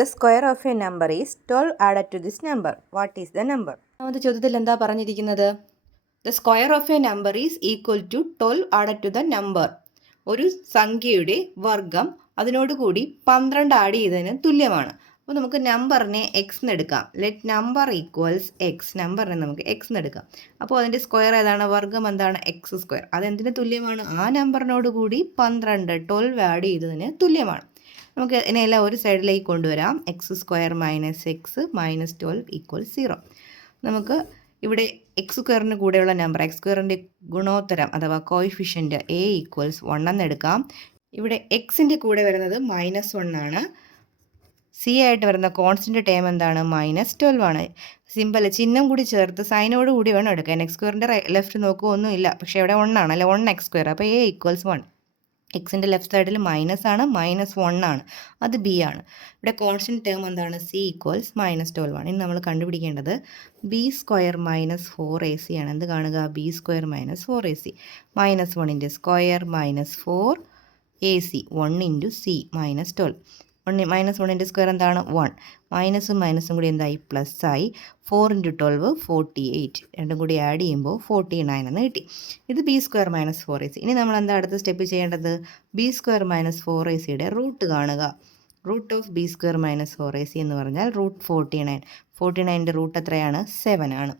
The square of a number is 12 added to this number. What is the number? രണ്ടാമത്തെ ചോദ്യത്തിൽ എന്താ പറഞ്ഞിരിക്കുന്നത്? The square of a number is equal to 12 added to the number. ഒരു സംഖ്യയുടെ വർഗം അതിനോടുകൂടി 12 add ചെയ്തതിന് തുല്യമാണ്. അപ്പോൾ നമുക്ക് നമ്പറിനെ എക്സ് എന്ന് എടുക്കാം. Let number equals X. നമ്പറിനെ നമുക്ക് എക്സ് എന്ന് എടുക്കാം. അപ്പോൾ അതിൻ്റെ സ്ക്വയർ ഏതാണ്? വർഗം എന്താണ്? X square. അതെന്തിന് തുല്യമാണ്? ആ നമ്പറിനോട് കൂടി 12 ആഡ് ചെയ്തതിന് തുല്യമാണ്. നമുക്ക് ഇതിനെല്ലാം ഒരു സൈഡിലേക്ക് കൊണ്ടുവരാം. X square minus X minus 12 equals 0. നമുക്ക് ഇവിടെ എക്സ് സ്ക്വയറിന് കൂടെയുള്ള നമ്പർ എക്സ് സ്ക്വയറിൻ്റെ ഗുണോത്തരം അഥവാ കോയിഫിഷ്യൻ്റ് എ ഈക്വൽസ് 1 എന്നെടുക്കാം. ഇവിടെ എക്സിൻ്റെ കൂടെ വരുന്നത് -1 ആണ്. സി ആയിട്ട് വരുന്ന കോൺസ്റ്റൻ്റ് ടേം എന്താണ്? -12 ആണ്. സിമ്പിൾ ചിഹ്നം കൂടി ചേർത്ത് സൈനോട് കൂടി വേണം എടുക്കാൻ. എക്സ് സ്ക്വയറിൻ്റെ ലെഫ്റ്റ് നോക്കുക ഒന്നുമില്ല, പക്ഷേ ഇവിടെ 1 ആണ് അല്ലെ, 1 എക്സ് സ്ക്വയർ. അപ്പോൾ എ ഈക്വൽസ് 1. എക്സിൻ്റെ ലെഫ്റ്റ് സൈഡിൽ മൈനസ് ആണ്, -1 ആണ്, അത് ബി ആണ്. ഇവിടെ കോൺസ്റ്റൻറ്റ് ടേം എന്താണ്? സി ഈക്വൽസ് -12 ആണ്. ഇനി നമ്മൾ കണ്ടുപിടിക്കേണ്ടത് ബി സ്ക്വയർ -4ac ആണ്. എന്ത് കാണുക? B square -4ac. -1ൻ്റെ സ്ക്വയർ -4ac 1 ഇൻറ്റു സി -12. -1ൻ്റെ സ്ക്വയർ എന്താണ്? 1. മൈനസും മൈനസും കൂടി എന്തായി? പ്ലസ് ആയി. 4 × 12 48. രണ്ടും കൂടി ആഡ് ചെയ്യുമ്പോൾ 49 എന്ന് കിട്ടി. ഇത് ബി സ്ക്വയർ -4ac. ഇനി നമ്മൾ എന്താ അടുത്ത സ്റ്റെപ്പ് ചെയ്യേണ്ടത്? ബി സ്ക്വയർ -4ac റൂട്ട് കാണുക. Root of B square -4ac എന്ന് പറഞ്ഞാൽ √49. 49ൻ്റെ റൂട്ട് എത്രയാണ്? 7 ആണ്.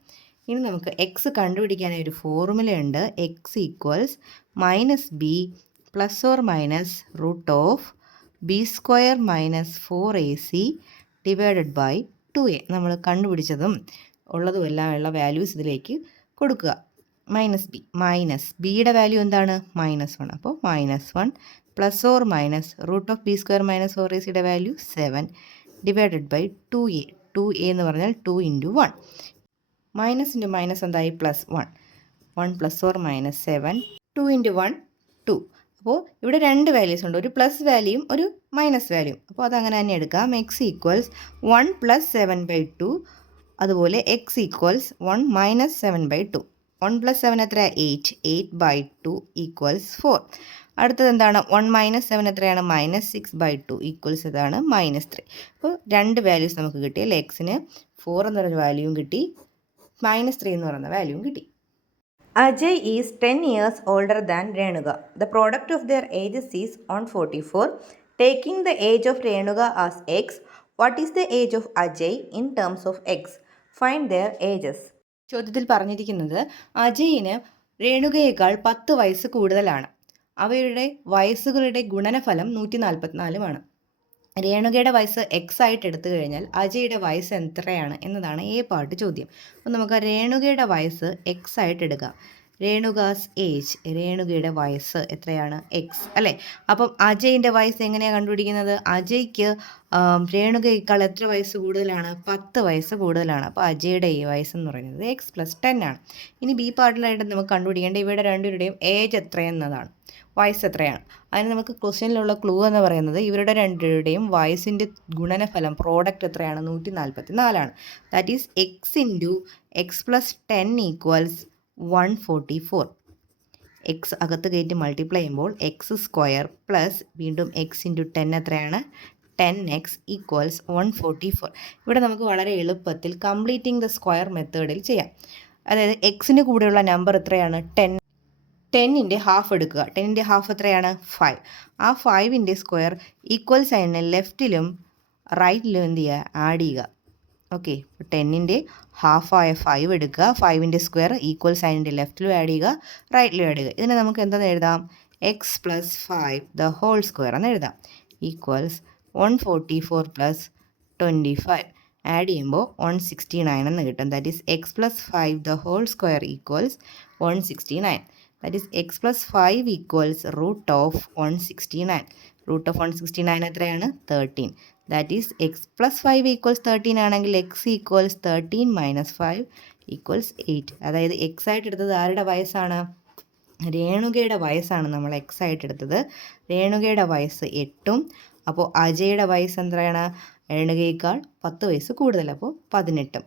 ഇനി നമുക്ക് എക്സ് കണ്ടുപിടിക്കാനായി ഒരു ഫോർമുലയുണ്ട്. X equals -b ± root of B square -4ac divided by 2a. നമ്മൾ കണ്ടുപിടിച്ചതും ഉള്ളതുമെല്ലാം ഉള്ള വാല്യൂസ് ഇതിലേക്ക് കൊടുക്കുക. ബിയുടെ വാല്യൂ എന്താണ്? -1. അപ്പോൾ -1 ± root of B square -4ac value 7 divided by 2a. 2a എന്ന് പറഞ്ഞാൽ 2 × 1. മൈനസ് ഇൻറ്റു മൈനസ് എന്തായി? +1. 1 ± 7. 2 × 1 2. അപ്പോൾ ഇവിടെ രണ്ട് വാല്യൂസ് ഉണ്ട്, ഒരു പ്ലസ് വാല്യൂയും ഒരു മൈനസ് വാല്യൂയും. അപ്പോൾ അതങ്ങനെ തന്നെ എടുക്കാം. X equals 1 + 7/2. അതുപോലെ എക്സ് ഈക്വൽസ് 1 - 7/2. 1 + 7 എത്ര? 8. 8/2 ഈക്വൽസ് 4. അടുത്തത് എന്താണ്? 1 - 7 എത്രയാണ്? -6/2 ഈക്വൽസ് ഇതാണ് -3. അപ്പോൾ രണ്ട് വാല്യൂസ് നമുക്ക് കിട്ടി അല്ലേ? എക്സിന് 4 എന്ന് പറയുന്ന വാല്യൂവും കിട്ടി, -3 എന്ന് പറയുന്ന വാല്യൂവും കിട്ടി. Ajay is 10 years older than Renuga. The product of their ages is 144. Taking the age of Renuga as x, what is the age of Ajay in terms of x? Find their ages. ചോദ്യത്തിൽ പറഞ്ഞിരിക്കുന്നത് അജയിന് രേണുകയേക്കാൾ 10 വയസ്സ് കൂടുതലാണ്. അവയുടെ വയസ്സുകളുടെ ഗുണനഫലം 144ആണ്. രേണുകയുടെ വയസ്സ് X ആയിട്ട് എടുത്തു കഴിഞ്ഞാൽ അജയുടെ വയസ്സ് എത്രയാണ് എന്നതാണ് എ പാർട്ട് ചോദ്യം. അപ്പോൾ നമുക്ക് രേണുകയുടെ വയസ്സ് എക്സ് ആയിട്ട് എടുക്കാം. രേണുകാസ് ഏജ്, രേണുകയുടെ വയസ്സ് എത്രയാണ്? എക്സ് അല്ലേ. അപ്പം അജയിൻ്റെ വയസ്സ് എങ്ങനെയാണ് കണ്ടുപിടിക്കുന്നത്? അജയ്ക്ക് രേണുകയേക്കാൾ എത്ര വയസ്സ് കൂടുതലാണ്? 10 വയസ്സ് കൂടുതലാണ്. അപ്പോൾ അജയുടെ ഈ വയസ്സെന്ന് പറയുന്നത് x + 10 ആണ്. ഇനി ബി പാർട്ടിലായിട്ട് നമുക്ക് കണ്ടുപിടിക്കേണ്ടത് ഇവയുടെ രണ്ടുപേരുടെയും ഏജ് എത്രയെന്നതാണ്, വയസ്സ് എത്രയാണ്. അതിന് നമുക്ക് ക്വസ്റ്റ്യനിലുള്ള ക്ലൂ എന്ന് പറയുന്നത് ഇവരുടെ രണ്ടുപേരുടെയും വയസ്സിൻ്റെ ഗുണനഫലം പ്രോഡക്റ്റ് എത്രയാണ്? 144 that is x × x + 10 equals 144. X അകത്ത് കയറ്റി മൾട്ടിപ്ലൈ ചെയ്യുമ്പോൾ എക്സ് സ്ക്വയർ പ്ലസ് വീണ്ടും x × 10 എത്രയാണ്? 10x equals 144. ഇവിടെ നമുക്ക് വളരെ എളുപ്പത്തിൽ കംപ്ലീറ്റിംഗ് ദ സ്ക്വയർ മെത്തേഡിൽ ചെയ്യാം. അതായത് എക്സിന് കൂടെയുള്ള നമ്പർ എത്രയാണ്? 10. 10ൻ്റെ ഹാഫ് എടുക്കുക. 10ൻ്റെ ഹാഫ് എത്രയാണ്? 5. ആ 5ൻ്റെ സ്ക്വയർ ഈക്വൽ സൈനിന് ലെഫ്റ്റിലും റൈറ്റിലും എന്ത് ചെയ്യുക? ആഡ് ചെയ്യുക. ഓക്കെ, 10ൻ്റെ ഹാഫായ 5 എടുക്കുക. 5ൻ്റെ സ്ക്വയർ ഈക്വൽ സൈനിൻ്റെ ലെഫ്റ്റിലും ആഡ് ചെയ്യുക, റൈറ്റിലും ആഡ് ചെയ്യുക. ഇതിനെ നമുക്ക് എന്താണെന്ന് എഴുതാം? x + 5 ദ ഹോൾ സ്ക്വയർ എന്ന് എഴുതാം. ഈക്വൽസ് 144 + 25. ആഡ് ചെയ്യുമ്പോൾ 169 എന്ന് കിട്ടും. That is x + 5 the whole square equals 169. That is x + 5 equals root of 169. Root of 169 എത്രയാണ്? 13. ദാറ്റ് ഈസ് x + 5 ഈക്വൽസ് 13 ആണെങ്കിൽ x ഈക്വൽസ് 13 - 5 ഈക്വൽസ് 8. അതായത് x ആയിട്ട് എടുത്തത് ആരുടെ വയസ്സാണ്? രേണുകയുടെ വയസ്സാണ് നമ്മൾ x ആയിട്ട് എടുത്തത്. രേണുകയുടെ വയസ്സ് 8ഉം അപ്പോൾ അജയുടെ വയസ്സ് എന്താണ്? രേണുകയേക്കാൾ 10 വയസ്സ് കൂടുതൽ, അപ്പോൾ 18ഉം.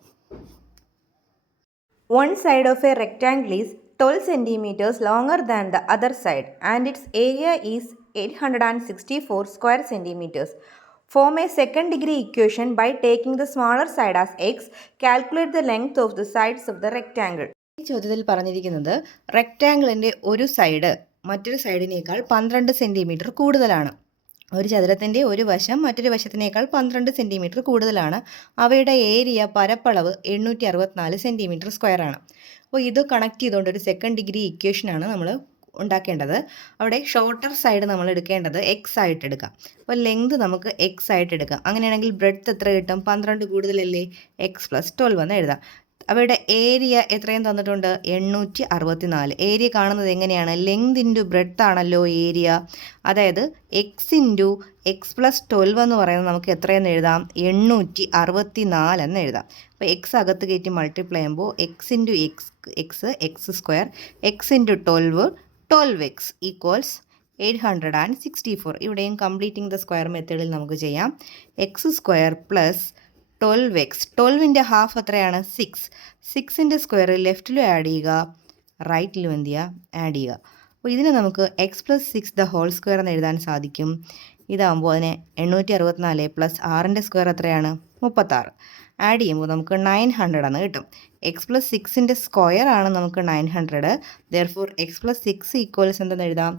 One side of a rectangle is 12 centimeters longer than the other side and its area is 864 square centimeters. Form a second degree equation by taking the smaller side as x. Calculate the length of the sides of the rectangle. ഈ ചോദ്യത്തിൽ പറഞ്ഞിരിക്കുന്നത് റെക്റ്റാങ്കിളിൻ്റെ ഒരു side മറ്റൊരു സൈഡിനേക്കാൾ 12 centimetre കൂടുതലാണ്. ഒരു ചതുരത്തിൻ്റെ ഒരു വശം മറ്റൊരു വശത്തിനേക്കാൾ 12 സെൻറ്റിമീറ്റർ കൂടുതലാണ്. അവയുടെ ഏരിയ പരപ്പളവ് 864 സെൻറ്റിമീറ്റർ സ്ക്വയറാണ്. അപ്പോൾ ഇത് കണക്ട് ചെയ്തുകൊണ്ട് ഒരു സെക്കൻഡ് ഡിഗ്രി ഇക്വേഷനാണ് നമ്മൾ ഉണ്ടാക്കേണ്ടത്. അവിടെ ഷോർട്ടർ സൈഡ് നമ്മൾ എടുക്കേണ്ടത് എക്സ് ആയിട്ട് എടുക്കാം. അപ്പോൾ ലെങ്ത് നമുക്ക് എക്സ് ആയിട്ട് എടുക്കാം. അങ്ങനെയാണെങ്കിൽ ബ്രെഡ്ത്ത് എത്ര കിട്ടും? 12 കൂടുതലല്ലേ, എക്സ് പ്ലസ് 12 എന്ന് എഴുതാം. അവയുടെ ഏരിയ എത്രയും തന്നിട്ടുണ്ട്? 864. ഏരിയ കാണുന്നത് എങ്ങനെയാണ്? ലെങ്ത് ഇൻറ്റു ബ്രെഡ്ത്ത് ആണല്ലോ ഏരിയ. അതായത് എക്സ് ഇൻറ്റു എക്സ് പ്ലസ് 12 എന്ന് പറയുന്നത് നമുക്ക് എത്രയെന്ന് എഴുതാം? 864 എന്ന് എഴുതാം. അപ്പോൾ എക്സ് അകത്ത് കയറ്റി മൾട്ടിപ്ലൈ ചെയ്യുമ്പോൾ X into X square, X into 12x equals 864. ഇവിടെയും കംപ്ലീറ്റിംഗ് ദ സ്ക്വയർ മെത്തേഡിൽ നമുക്ക് ചെയ്യാം. എക്സ് സ്ക്വയർ പ്ലസ് 12x, 12ൻ്റെ ഹാഫ് എത്രയാണ്? 6. 6ൻ്റെ സ്ക്വയർ ലെഫ്റ്റിലും ആഡ് ചെയ്യുക, റൈറ്റിലും എന്ത് ചെയ്യുക? ആഡ് ചെയ്യുക. അപ്പോൾ ഇതിന് നമുക്ക് x plus 6 the whole square എന്ന് എഴുതാൻ സാധിക്കും. ഇതാകുമ്പോൾ അതിനെ 864 പ്ലസ് 6ൻ്റെ സ്ക്വയർ എത്രയാണ്? 36. ആഡ് ചെയ്യുമ്പോൾ നമുക്ക് 900 എന്ന് കിട്ടും. എക്സ് പ്ലസ് 6ൻ്റെ സ്ക്വയർ ആണ് നമുക്ക് 900. ദെയർഫോർ എക്സ് പ്ലസ് 6 ഈക്വൽസ് എന്തെന്ന് എഴുതാം?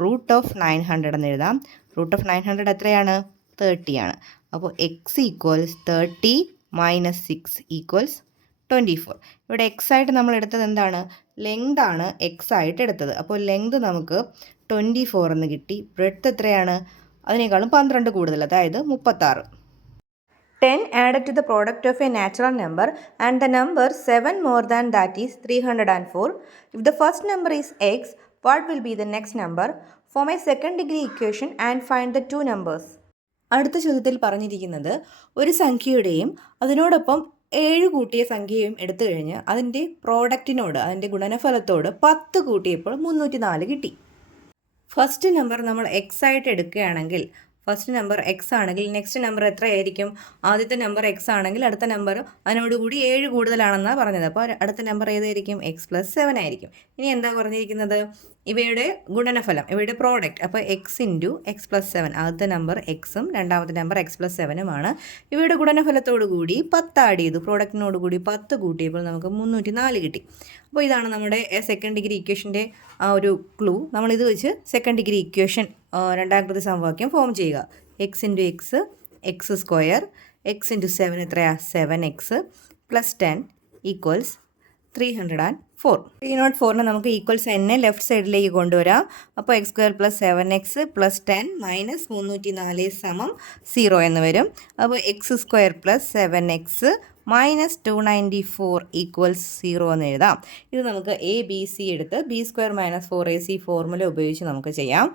റൂട്ട് ഓഫ് 900 എന്ന് എഴുതാം. റൂട്ട് ഓഫ് 900 എത്രയാണ്? 30 ആണ്. അപ്പോൾ എക്സ് ഈക്വൽസ് 30 മൈനസ് 6 ഈക്വൽസ് 24. ഇവിടെ എക്സ് ആയിട്ട് നമ്മൾ എടുത്തത് എന്താണ്? ലെങ്ത് ആണ് എക്സ് ആയിട്ട് എടുത്തത്. അപ്പോൾ ലെങ്ത് നമുക്ക് 24 എന്ന് കിട്ടി. ബ്രെഡ്ത്ത് എത്രയാണ്? അതിനേക്കാളും 12 കൂടുതൽ, അതായത് 36. 10 added to the product of a natural number and the number 7 more than that is 304. If the first number is x, what will be the next number? Form a second degree equation and find the two numbers. അടുത്ത ചോദ്യത്തിൽ പറഞ്ഞിരിക്കുന്നത് ഒരു സംഖ്യയുടെയും അതിനോടൊപ്പം 7 കൂട്ടിയ സംഖ്യയും എടുത്തു കഴിഞ്ഞ് അതിൻ്റെ പ്രോഡക്റ്റിനോട്, അതിൻ്റെ ഗുണനഫലത്തോട് 10 കൂട്ടിയപ്പോൾ 304 കിട്ടി. ഫസ്റ്റ് നമ്പർ നമ്മൾ എക്സ് ആയിട്ട് എടുക്കുകയാണെങ്കിൽ, ഫസ്റ്റ് നമ്പർ എക്സ് ആണെങ്കിൽ നെക്സ്റ്റ് നമ്പർ എത്രയായിരിക്കും? ആദ്യത്തെ നമ്പർ എക്സ് ആണെങ്കിൽ അടുത്ത നമ്പർ അതിനോടുകൂടി 7 കൂടുതലാണെന്നാണ് പറഞ്ഞത്. അപ്പോൾ അടുത്ത നമ്പർ ഏതായിരിക്കും? എക്സ് പ്ലസ് 7 ആയിരിക്കും. ഇനി എന്താ പറഞ്ഞിരിക്കുന്നത്? ഇവയുടെ ഗുണനഫലം, ഇവയുടെ പ്രോഡക്റ്റ്. അപ്പോൾ എക്സ് ഇൻറ്റു എക്സ് പ്ലസ് 7, ആദ്യത്തെ നമ്പർ എക്സും രണ്ടാമത്തെ നമ്പർ എക്സ് പ്ലസ് 7ഉമാണ്. ഇവയുടെ ഗുണനഫലത്തോടു കൂടി 10 ആഡ് ചെയ്തു, പ്രോഡക്റ്റിനോട് കൂടി 10 കൂട്ടിയപ്പോൾ നമുക്ക് 304 കിട്ടി. അപ്പോൾ ഇതാണ് നമ്മുടെ സെക്കൻഡ് ഡിഗ്രി ഇക്വേഷൻ്റെ ആ ഒരു ക്ലൂ. നമ്മളിത് വെച്ച് സെക്കൻഡ് ഡിഗ്രി ഇക്വേഷൻ രണ്ടാകൃതി സമവാക്യം ഫോം ചെയ്യുക. X into X square, X into 7 എത്രയാ? 7x plus 10 equals 304. 304നെ നമുക്ക് ഈക്വൽസ് എന്നെ ലെഫ്റ്റ് സൈഡിലേക്ക് കൊണ്ടുവരാം. അപ്പോൾ X square plus 7x plus 10 minus 304 സമം 0 എന്ന് വരും. അപ്പോൾ X square plus 7x minus 294 equals 0 എന്ന് എഴുതാം. ഇത് നമുക്ക് ABC എടുത്ത് B square minus 4AC formula ഉപയോഗിച്ച് നമുക്ക് ചെയ്യാം.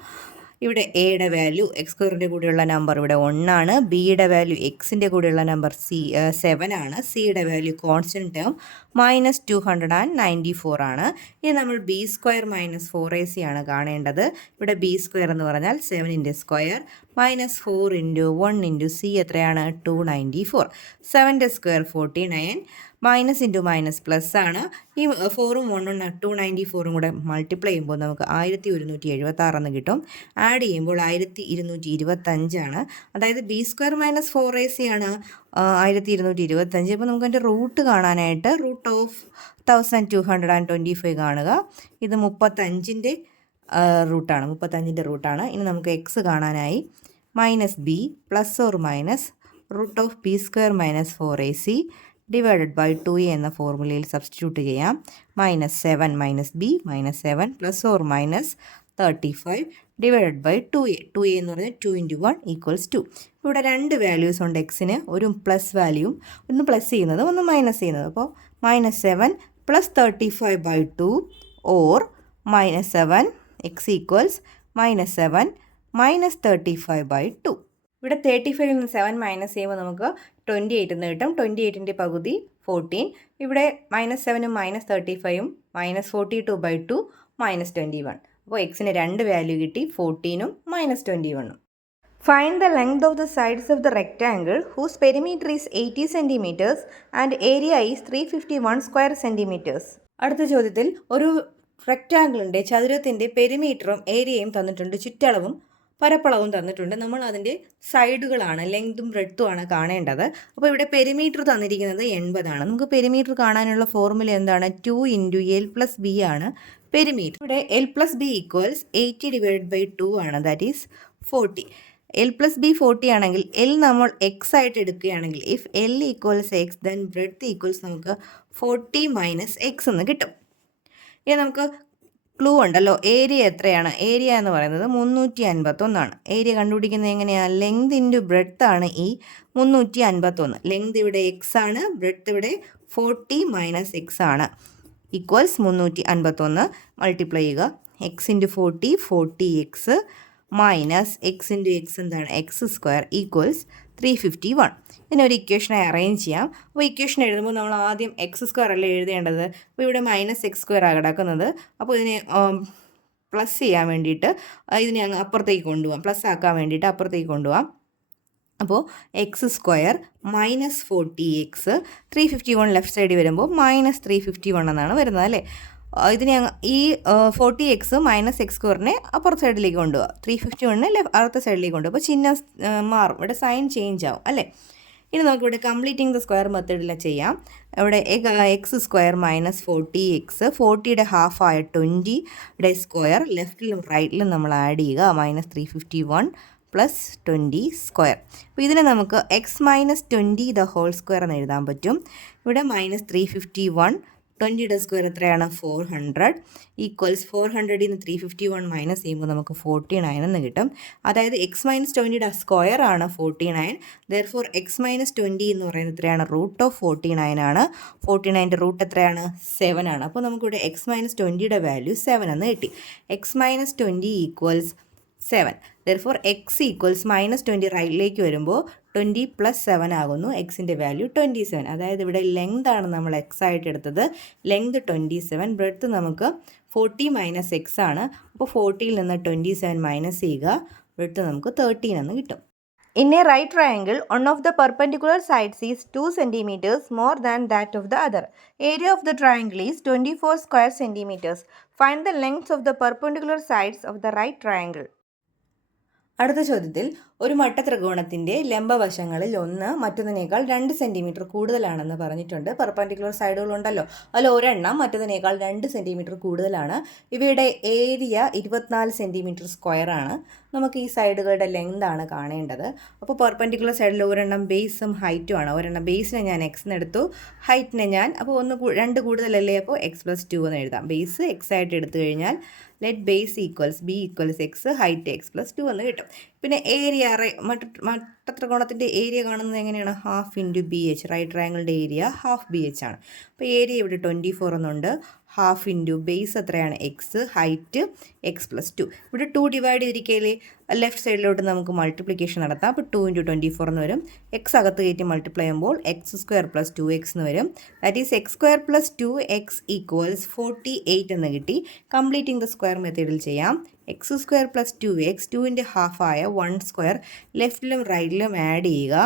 ഇവിടെ എയുടെ വാല്യൂ എക്സ് സ്ക്വയറിൻ്റെ കൂടെയുള്ള നമ്പർ ഇവിടെ 1 ആണ്. ബിയുടെ വാല്യൂ എക്സിൻ്റെ കൂടെയുള്ള നമ്പർ 7 ആണ്. സിയുടെ വാല്യൂ കോൺസ്റ്റൻറ്റ് ടേം മൈനസ് 294 ആണ്. ഇനി നമ്മൾ ബി സ്ക്വയർ മൈനസ് 4AC ആണ് കാണേണ്ടത്. ഇവിടെ ബി സ്ക്വയർ എന്ന് പറഞ്ഞാൽ 7ൻ്റെ square minus 4 into 1 into C എത്രയാണ്? 294. 7ൻ്റെ square 49, minus into minus plus ആണ്. ഈ 4ഉം 1ഉം 294ഉം കൂടെ മൾട്ടിപ്ലൈ ചെയ്യുമ്പോൾ നമുക്ക് 1176 എന്ന് കിട്ടും. ആഡ് ചെയ്യുമ്പോൾ 1225 ആണ്. അതായത് ബി സ്ക്വയർ മൈനസ് 4AC ആണ് 1225. അപ്പോൾ നമുക്ക് അതിൻ്റെ റൂട്ട് കാണാനായിട്ട് റൂട്ട് ഓഫ് 1225 കാണുക. ഇത് 35ൻ്റെ റൂട്ടാണ്, 35ൻ്റെ റൂട്ടാണ്. ഇനി നമുക്ക് എക്സ് കാണാനായി minus b plus or minus root of B square minus 4AC divided by 2a എന്ന ഫോർമുലയിൽ സബ്സ്റ്റിറ്റ്യൂട്ട് ചെയ്യാം. Minus 7 minus b minus 7 plus or minus 35 divided by 2a എന്ന് പറഞ്ഞാൽ 2 ഇൻറ്റു 1 ഈക്വൽസ് 2. ഇവിടെ രണ്ട് വാല്യൂസ് ഉണ്ട് എക്സിന്, ഒരു പ്ലസ് വാല്യൂവും ഒന്ന് പ്ലസ് ചെയ്യുന്നത് ഒന്ന് മൈനസ് ചെയ്യുന്നത്. അപ്പോൾ minus 7 plus 35 by 2 or minus 7 x equals minus 7 minus 35 by 2. ഇവിടെ 35ൽ നിന്ന് 7 മൈനസ് ചെയ്യുമ്പോൾ നമുക്ക് 28 എന്ന് കിട്ടും. 28ൻ്റെ പകുതി 14. ഇവിടെ മൈനസ് 7ഉം മൈനസ് 35ഉം മൈനസ് 42 ബൈ 2 മൈനസ് 21. അപ്പോൾ എക്സിന് രണ്ട് വാല്യൂ കിട്ടി, 14ഉം മൈനസ് 21ഉം. Find the length of the sides of the rectangle whose perimeter is 80 centimeters and area is 351 square centimeters. അടുത്ത ചോദ്യത്തിൽ ഒരു റെക്റ്റാങ്കിളിൻ്റെ ചതുരത്തിൻ്റെ പെരിമീറ്ററും ഏരിയയും തന്നിട്ടുണ്ട്, ചുറ്റളവും പരപ്പളവും തന്നിട്ടുണ്ട്. നമ്മൾ അതിൻ്റെ സൈഡുകളാണ് ലെങ്തും ബ്രെഡ്ത്തും ആണ് കാണേണ്ടത്. അപ്പോൾ ഇവിടെ പെരിമീറ്റർ തന്നിരിക്കുന്നത് 80 ആണ്. നമുക്ക് പെരിമീറ്റർ കാണാനുള്ള ഫോർമുല എന്താണ്? 2 × L + B ആണ് പെരിമീറ്റർ. ഇവിടെ L + B = 80/2 ആണ്, ദാറ്റ് ഈസ് 40. L + B 40 ആണെങ്കിൽ L നമ്മൾ x ആയിട്ട് എടുക്കുകയാണെങ്കിൽ if L = x then breadth equals നമുക്ക് 40 - x എന്ന് കിട്ടും. ഇനി നമുക്ക് ക്ലൂ ഉണ്ടല്ലോ, ഏരിയ എത്രയാണ്? ഏരിയ എന്ന് പറയുന്നത് 351 ആണ്. ഏരിയ കണ്ടുപിടിക്കുന്നത് എങ്ങനെയാണ്? ലെങ്ത് ഇൻറ്റു ബ്രെഡ്ത്ത് ആണ് ഈ 351. ലെങ്ത് ഇവിടെ x ആണ്, ബ്രെഡ്ത്ത് ഇവിടെ 40 - x ആണ്. ഈക്വൽസ് 351 മൾട്ടിപ്ലൈ ചെയ്യുക. x × 40 40x minus x × x എന്താണ്? x² equals 351. ഇതിനൊരു ഇക്വേഷനായി അറേഞ്ച് ചെയ്യാം. അപ്പോൾ ഇക്വേഷൻ എഴുതുമ്പോൾ നമ്മൾ ആദ്യം x² അല്ലേ എഴുതേണ്ടത്. അപ്പോൾ ഇവിടെ -x² ആണ് കിടക്കുന്നത്. അപ്പോൾ ഇതിനെ പ്ലസ് ചെയ്യാൻ വേണ്ടിയിട്ട് ഇതിനെ അങ്ങ് അപ്പുറത്തേക്ക് കൊണ്ടുപോകാം. പ്ലസ് ആക്കാൻ വേണ്ടിയിട്ട് അപ്പുറത്തേക്ക് കൊണ്ടുപോകാം. അപ്പോൾ x² - 40x 351 ലെഫ്റ്റ് സൈഡിൽ വരുമ്പോൾ -351 എന്നാണ് വരുന്നത് അല്ലേ. ഇതിനെ ഈ 40x -x² അപ്പുറത്തെ സൈഡിലേക്ക് കൊണ്ടുപോകുക. 351 അടുത്ത സൈഡിലേക്ക് കൊണ്ടുപോകും. അപ്പോൾ ചിഹ്നം മാറും, ഇവിടെ സൈൻ ചേഞ്ച് ആവും അല്ലേ. ഇനി നമുക്കിവിടെ കംപ്ലീറ്റിംഗ് ദ സ്ക്വയർ മെത്തേഡിൽ ചെയ്യാം. ഇവിടെ x² - 40x 40യുടെ ഹാഫായ 20യുടെ സ്ക്വയർ ലെഫ്റ്റിലും റൈറ്റിലും നമ്മൾ ആഡ് ചെയ്യുക. -351 + 20². അപ്പോൾ ഇതിനെ നമുക്ക് x - 20² എന്ന് എഴുതാൻ പറ്റും. ഇവിടെ -351 20യുടെ സ്ക്വയർ എത്രയാണ്? 400 ഈക്വൽസ് 400ൽ നിന്ന് 351 മൈനസ് ചെയ്യുമ്പോൾ നമുക്ക് 49 എന്ന് കിട്ടും. അതായത് x - 20യുടെ സ്ക്വയർ ആണ് 49. ദെർഫോർ x - 20 എന്ന് പറയുന്നത് എത്രയാണ്? √49 ആണ്. 49ൻ്റെ റൂട്ട് എത്രയാണ്? 7 ആണ്. അപ്പോൾ നമുക്കിവിടെ x - 20യുടെ വാല്യൂ 7 എന്ന് കിട്ടി. x - 20 equals 7. Therefore x equals -20 റൈറ്റിലേക്ക് വരുമ്പോൾ 20 + 7 ആകുന്നു. എക്സിൻ്റെ വാല്യൂ 27. അതായത് ഇവിടെ ലെങ്ത് ആണ് നമ്മൾ x ആയിട്ട് എടുത്തത്. ലെങ്ത് 27, ബ്രെഡ്ത്ത് നമുക്ക് 40 - x ആണ്. അപ്പോൾ 40ൽ നിന്ന് 27 മൈനസ് ചെയ്യുക. ബ്രെഡ്ത്ത് നമുക്ക് 13 എന്ന് കിട്ടും. In a right triangle, one of the perpendicular sides is 2 centimeters more than that of the other. Area of the triangle is 24 square centimeters. Find the lengths of the perpendicular sides of the right triangle. അടുത്ത ചോദ്യത്തിൽ ഒരു മട്ടത്രികോണത്തിൻ്റെ ലംബവശങ്ങളിൽ ഒന്ന് മറ്റൊന്നിനേക്കാൾ 2 centimetre കൂടുതലാണെന്ന് പറഞ്ഞിട്ടുണ്ട്. Perpendicular സൈഡുകളുണ്ടല്ലോ, അതിൽ ഒരെണ്ണം മറ്റൊന്നിനേക്കാൾ 2 സെൻറ്റിമീറ്റർ കൂടുതലാണ്. ഇവയുടെ ഏരിയ 24 സെൻറ്റിമീറ്റർ സ്ക്വയർ ആണ്. നമുക്ക് ഈ സൈഡുകളുടെ ലെങ്ത് ആണ് കാണേണ്ടത്. അപ്പോൾ പെർപെൻഡിക്കുലർ സൈഡിൽ ഒരെണ്ണം ബേസും ഹൈറ്റും ആണ്. ഒരെണ്ണം ബേസിനെ ഞാൻ x എന്നെടുത്തു, ഹൈറ്റിനെ ഞാൻ അപ്പോൾ 2 കൂടുതലല്ലേ, അപ്പോൾ x + 2 എന്ന് എഴുതാം. ബേസ് x ആയിട്ട് എടുത്തു കഴിഞ്ഞാൽ let base equals b equals x, height x + 2 എന്ന് കിട്ടും. പിന്നെ ഏരിയ മട്ടത്രികോണത്തിൻ്റെ ഏരിയ കാണുന്നത് എങ്ങനെയാണ്? ½ × BH. റൈറ്റ് ട്രയാങ്കിളിൻ്റെ ഏരിയ ½ BH ആണ്. അപ്പോൾ ഏരിയ ഇവിടെ 24 എന്നുണ്ട്. ½ × ബേസ് എത്രയാണ്? x, height x + 2. ഇവിടെ 2 ഡിവൈഡ് ചെയ്തിരിക്കയില്ലേ, ലെഫ്റ്റ് സൈഡിലോട്ട് നമുക്ക് മൾട്ടിപ്ലിക്കേഷൻ നടത്താം. അപ്പോൾ 2 × 24 എന്ന് വരും. x അകത്ത് കയറ്റി മൾട്ടിപ്ലൈ ചെയ്യുമ്പോൾ x² + 2x എന്ന് വരും. That is x² + 2x equals 48 എന്ന് കിട്ടി. കംപ്ലീറ്റിംഗ് ദ സ്ക്വയർ മെത്തേഡിൽ ചെയ്യാം. x² + 2x 2ൻ്റെ ഹാഫായ 1² ലെഫ്റ്റിലും റൈറ്റിലും ആഡ് ചെയ്യുക.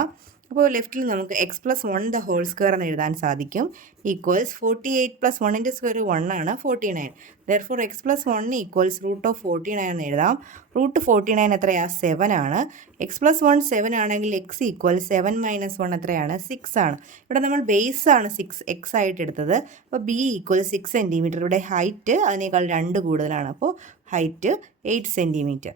അപ്പോൾ ലെഫ്റ്റിൽ നമുക്ക് x + 1 ദ ഹോൾ സ്ക്വയർ എന്ന് എഴുതാൻ സാധിക്കും. ഈക്വൽസ് 48 + 1ൻ്റെ സ്ക്വയർ 1 ആണ്, 49. ദെർഫോർ x + 1 ഈക്വൽസ് √49 എന്ന് എഴുതാം. √49 എത്രയാണ്? 7 ആണ്. x + 1 7 ആണെങ്കിൽ x ഈക്വൽസ് 7 - 1 എത്രയാണ്? 6 ആണ്. ഇവിടെ നമ്മൾ ബേസ് ആണ് 6 x ആയിട്ട് എടുത്തത്. അപ്പോൾ b ഈക്വൽസ് 6 സെൻറ്റിമീറ്റർ. ഇവിടെ ഹൈറ്റ് അതിനേക്കാൾ 2 കൂടുതലാണ്. അപ്പോൾ ഹൈറ്റ് 8 സെൻറ്റിമീറ്റർ.